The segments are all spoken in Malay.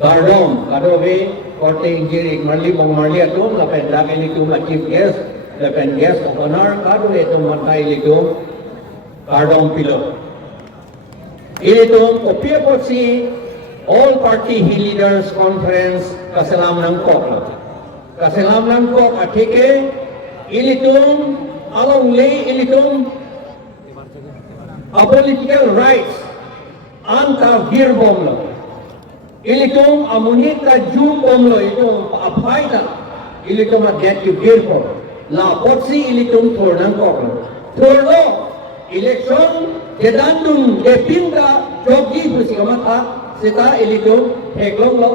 Gardong, kadobe, korte injirik, marli mong marli atum, lapen dake litum la chief guest, lapen guest of honor, kadobe itum matay litum, Gardong pilo. Ilitum, kopya po si All Party Leaders Conference kasalam ng kok. Kasalam ng kok atike, ilitum, along lay ilitum, a political rights, anta girbom lo. Ilitum amunit ka jumbom lo, itong apay na, ilitum aget yung girbom. La potsi ilitum tur ng kok lo. Tur lo, eleksyon, kedandun, depinda, jogi pusi kamata, sita ilitum, heklong lo,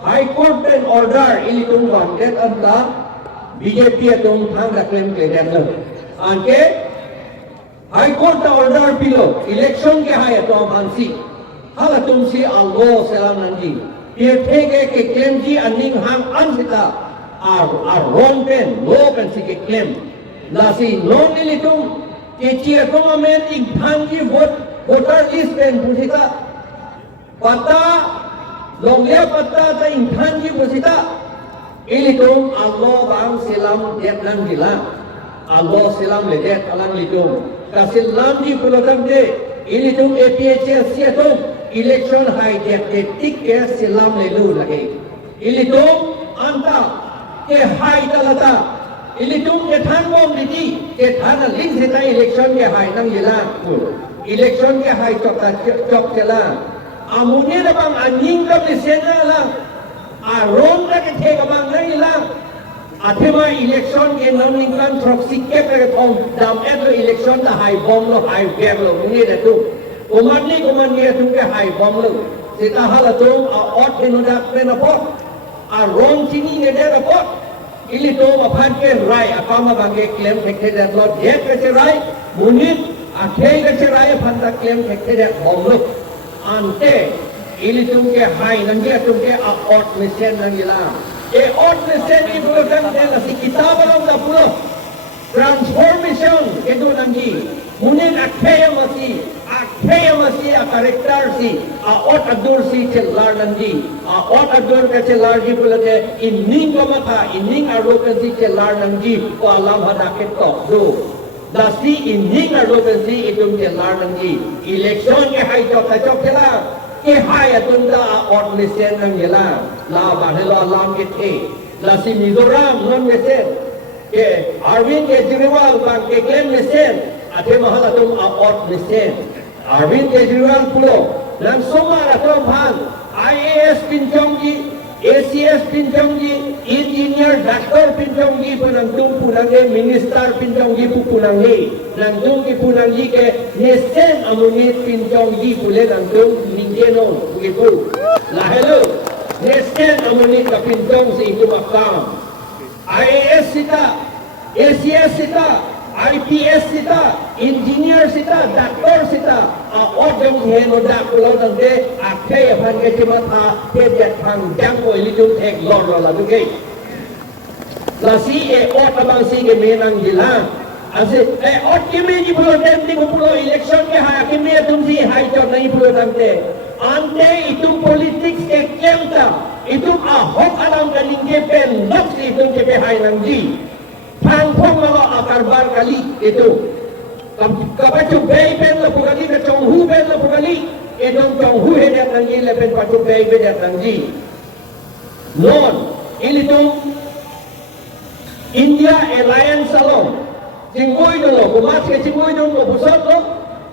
High Court and order, ilitum wanted anta, BJP atong hangga claim kaya lo. Anke, High Court na order pilo, election ke hai ato amansi. Hala tumsi algo selam nanji. Pirthege ke claim ji aning hang ansita. Wrong pen, low pen si ke claim. Lasi non ilitum, ke chia kong amen ing thangi voter list pen pusita. Pata, longya pata ta ing thangi pusita. Ilitum Allah bang selam diat nang gila. Allah selam ledet alang litum. Kasilam di pulau de, ini tu APHS siapa election high jet tik ke silam lelu lagi. Ini tu anta ke high talata. Ini tu ke than bom di ke than link seta election ke high nang jelang. Election ke high cok jelang. Amunnya dabang anjing kap lisena lang. Arom tak ke kabang nang jelang. Athema election ke non-England proxy ke perform dam eto election ta high bomb lo high bear lo ini dah tu. Umat ni tu ke high bomb lo. Sita hal tu ot henodak penapot. Wrong sini ni dia rapot. Ili tu apan ke rai apa ma bangke claim ke dah lo jet ke rai munit athe ke rai phanda claim ke dah bomb lo. Ante ili tu ke high nanti tu ke ot mission nang ila. Ot mission ni program dia nasi kitab orang dah pulau transformation itu nanti mungkin akhirnya masih karakter si ot adur si celar nanti ot adur ke celar di pulau je ining kamata ining arogan si celar nanti ko alam hadaket tok do dasi ining arogan si itu celar nanti election ke hai cok celar ke hai atunda ot mission nang jela la bahelo alam ke the la si Mizoram non mission ke Arvind Kejriwal bang ke claim mission ate mahal atum ot mission Arvind Kejriwal pulo dan somar atum bhan IAS pinchongji ACS pinchongji engineer doctor pinchongji punangtung punangge minister pinchongji punangge nangtung ki punangji ke nesen amunit pinchongji pule nangtung ninggenon begitu lahelo nesen amunit ka pinchong si itu makam IAS sita ACS sita IPS sita engineer sita doctor sita odong heno dak pulau nangde akhir pan ke cimata ke jatang jangko ilidung tek lor la duke lasi ot abang si ke menang jilang ase ot ke me di pulau dem di pulau election ke ha ke me tum si hai chot nahi pulau nangde ante itu politik ke kemta itu ahok alam kaling ke pen nok si itu ke hai nangji Pang pong mga akarbar kali itu. Kapag bay ben la pugali na chonghu ben la pugali edong chonghu hedat nangji lepen pacu bay bedat nangji. Non ilitong India Alliance salon. Jinggoy dolo kumas ke jinggoy dolo pusat lo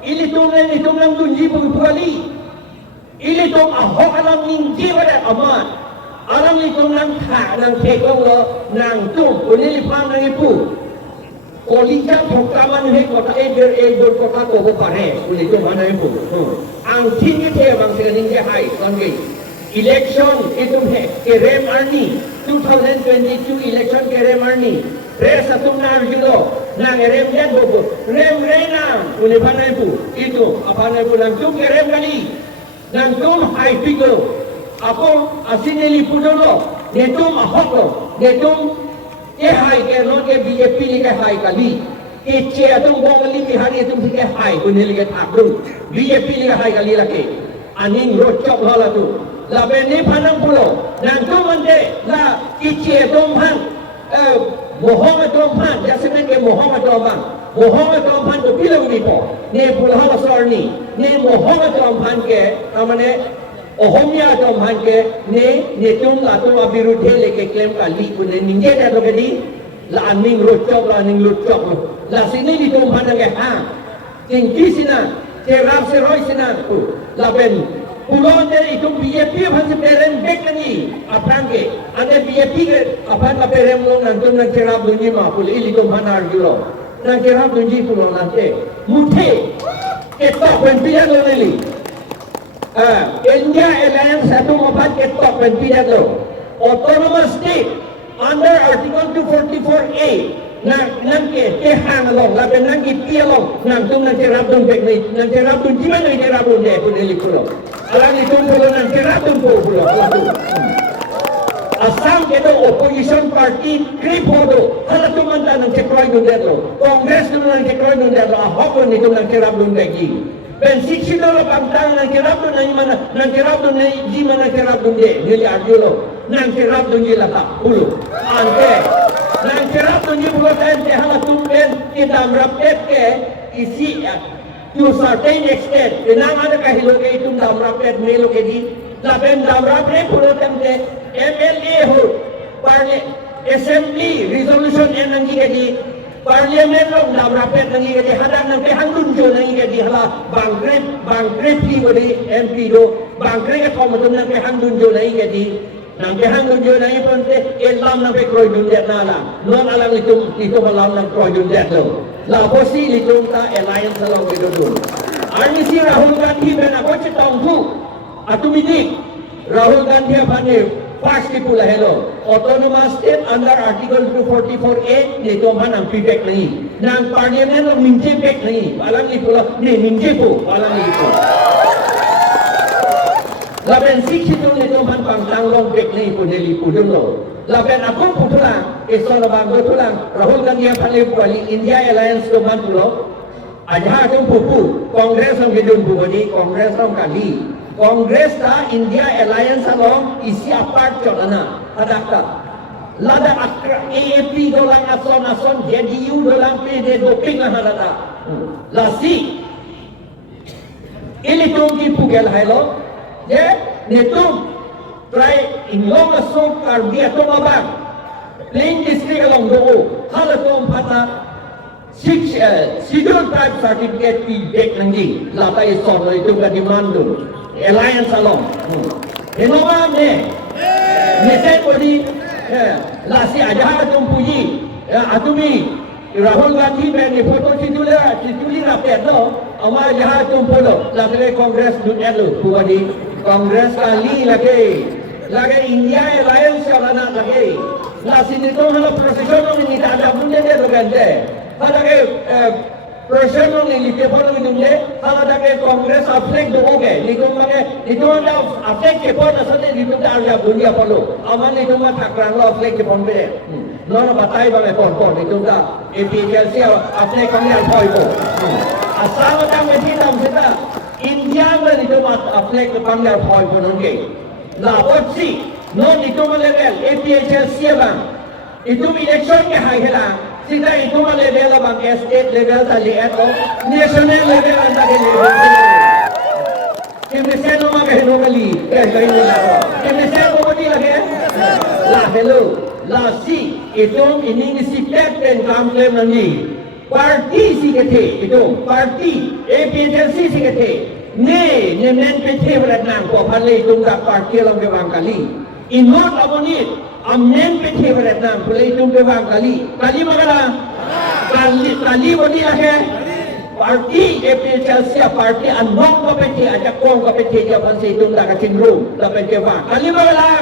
ilitong lang tunji pugali. Ilitong ahok alam ningji pada aman. Alam itu nang kha nang thekong lo nang tu unili phang nang ipu kolija phoktaman he kota eder kota ko pare uli tu mana ipu ang thini the bang sening ke hai konge election itu he ke rem arni 2022 election ke rem arni press atum na arjulo nang rem den bobo rem rena uli mana ipu itu apa na ipu nang tu ke rem kali nang tu hai pigo Ako asinili puno netum ahoko netum ke hai ke no ke BJP ni ke hai kali ke che atum bongali ke hari atum ke hai kunili ke thakru BJP ni ke hai kali lake aning rochok hala tu laben ni panang pulo nang tumande la kicie domhan Muhammad domhan jasmen ke Muhammad domhan to pilang ni po ni pulau besar ni Muhammad domhan ke amane Ohomya domhan ke ni tum la tum abirudhe leke claim kali kune ninge dah to kedi la aning rocok la sini di domhan ke ha tinggi sina terap seroi sina laben pulau ni itu BJP masih peren back lagi apa ke anda BJP ke apa nak peren lo nanti nak cerap dunji mah pulau ini tu mana arjulo nak cerap dunji pulau nanti mute ketok penpian lo ni India Alliance satu empat ketok penpian lo autonomous state under Article 244A nang ke hang long laben nang ki long nang tum nang cerap dun back ni nang cerap dun jiman nang cerap dun deh pulau ini pulau alang itu pulau nang keratun pulau Assam itu opposition party kripodo hala tu manta nang cekroi dundelo Kongres tu nang cekroi dundelo ahok itu nang kerap dundegi ben siksi dolo pantang nang kerap dun nang mana nang kerap dun nang jima nang kerap dunde nili arjulo nang kerap dunji lata pulu ante nang kerap dunji pulau tente hala tumben kita merapet ke isi to certain extent nang ada kahilo ke itu damrapet melo ke di laben damrapet pulau tente MLA ho parle assembly resolution yang nangi ke di parliament lo damrapet nangi ke di hadang nang pehangdun jo nangi ke di hala banggrep li bodi MP do banggrep ke komatum nang pehangdun jo nangi ke di nang pehangdun jo nangi ponte elam nang pe kroi dun det nala non alang itu malam nang kroi dun det lo la bosi litung ta alliance along with dun arni si Rahul Gandhi ben ako chitong tu atumidi Rahul Gandhi apane first ki pula hello autonomous state under article 244A ni to man ang pibek nahi nang parliament lo minje pek nahi alang ni pula ni minje po alang ni po laben sikitu ni to man pang tanglong pek nahi po nili po dun lo laben ako pulang isona bang pulang Rahul Gandhi apane puali India Alliance to man pulo aja tum pupu kongres ang gidun budi kongres ang kali Kongres ta India Alliance along isi apart cholana adakta lada akra AAP dolang ason JDU dolang PD doping halata lasi ili tongki pugel hailo je netum try inlong asong kardia to abang Plain district along do halatom pata schedule type certificate feedback nangi lata isor itu ka demand alliance along Renova ne nese kodi lasi aja tumpuji atumi Rahul Gandhi ben foto tituli rapet lo ama jaha tumpulo lagre Congress dun elu puadi Congress kali lagi India Alliance chalana lagi lasi nito hala procession ni tada bunde de rogande halage Presiden ni lihat apa lagi ni? Kalau ada ke Kongres aflek doa ke, lihat mana? Itu anda aflek ke pun asal ni lihat ada dunia perlu. Aman itu mah takran lo aflek ke pun beda. Nona batai bang pon itu dah. APJC aflek kami apa itu? Asal kita mesti tahu kita India mana itu mah aflek ke kami apa itu nanti. Lapor si, non itu mana level APJC bang. Itu election ke hari lah. Sila itu mah level bang state level tadi atau national level anda ke level. Kemisen nama ke nomali, kaya lah. Kemisen nomali lagi. Lah hello, lah si itu ini si captain kamplem nanti. Parti si kete itu parti APJC si kete. Ne men kete berat nang ko palai itu tak parti lang ke bang kali. Inot abonit. Amen pete berat nang pulai tum pe bang kali magala kali bodi ahe parti APJC parti anong ko pete aja kong ko pete ja pan se tum da kacing room da pete bang kali magala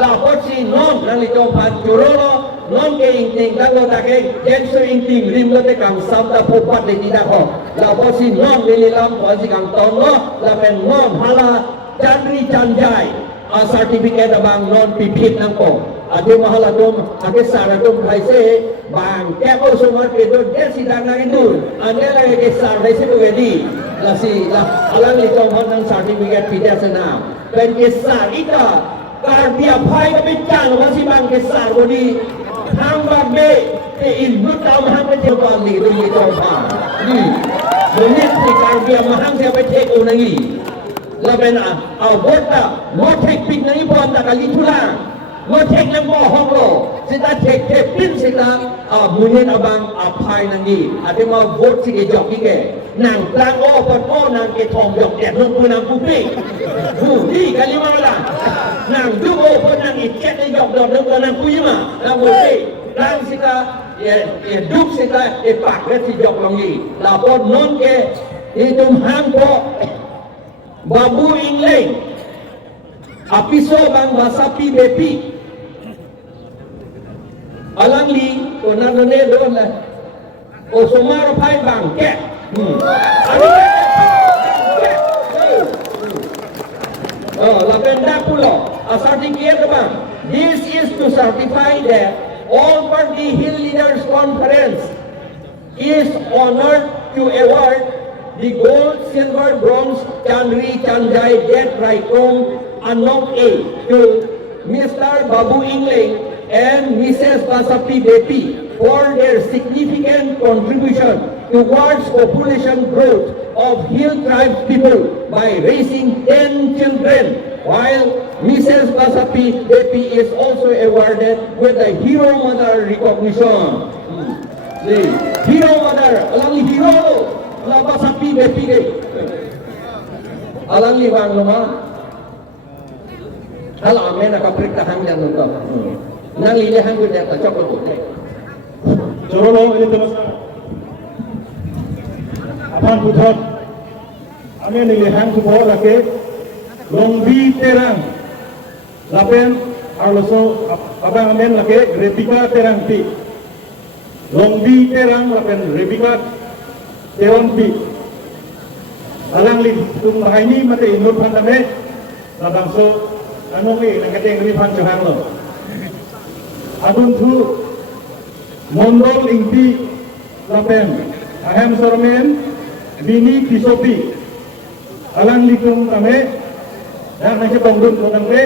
la pochi non nang litong pan jurolo non ke ingting dango da ke jenso ingting rim lo te kam sam da popat de tidak ho la pochi non nililam ko si kam tono la pen non hala chandri chanjai certificate abang non pipit nang ko ade mahala dom age sara dom kaise bang keko sumar pedo der sidang nang indur ane lagi ke sar dai se bedi alang li tong hon ng certificate pidasanaเป็นกิสาอีกาการเบียร์ไพ่ก็ไม่จ้างว่าสิบางกิสาวันนี้ทางบางเบ้ที่อินบุตรเอามาให้ไปเที่ยวบอลลีดูยีตองผ่านี่วันนี้ที่การเบียร์มาให้เสียไปเทคโอนังอีแล้วเป็นเอาบทอะโมเทคปิดนังอีบอลตะการลิทุลาโมเทคนังบ่อห้องโลสิตาเทคปิ้นสิตามุนีนabang apai nangi ate ma vote sige jok ike nang tang o pot o nang ke thong jok tet nang pu nang pu pi hu di kali ma la nang du o pot nang i tet ni jok dot nang nang pu yima nang pu pi nang sika ye duk sika e pak re si jok long ni la pot non ke itum hang po babu ingleng apiso bang basapi bepi alang li ko na ne doon la o sumaro pai bang ke la benda pulo a certificate bang this is to certify that all party hill leaders conference is honored to award the gold, silver, bronze, Chandri, Chandai, Jet, Raikom, Anok A to Mr. Babu Ingling and Mrs. Basapi Depi for their significant contribution towards population growth of hill tribes people by raising 10 children, while Mrs. Basapi Depi is also awarded with the Hero Mother recognition. The Hero Mother, alang li hero, alang Basapi Depi ke, alang li bang lama, hal amen nakaprik tahang dan nonton. Nang lilihan ko niya ta chokol ko. Jorolo ini terus. Apan putot. Amin lilihan ko po laki. Longbi terang. Lapen arloso abang amin laki replika terang ti. Longbi terang lapen replika terang ti. Alang li tung bahini mate inur pandame. Labang so anong ni nangkateng rifan johang lo. Adun tu mondol ingti lapen ahem sormen bini kisopi alang litung kame dan nasi bangun kodang be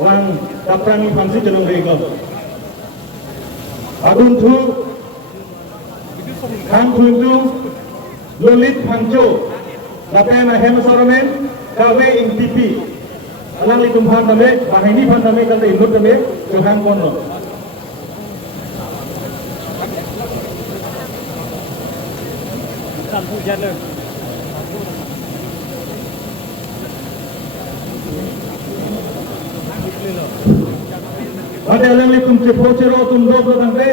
wang kaprangi pansi jenong rego adun tu kang tuntung lulit panjo lapen ahem sormen kawe ingtipi alang litung pandame bahini pandame kata inut kame johang kono hujan le. Ada alang likum cepocero tum do tangke,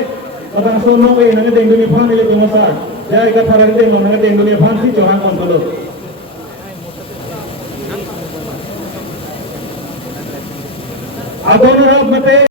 kadang sono ke nang deng dunia pan ile kumasa. Jai ka tharang deng nang deng dunia pan si johang kon tolo. Adon rab mate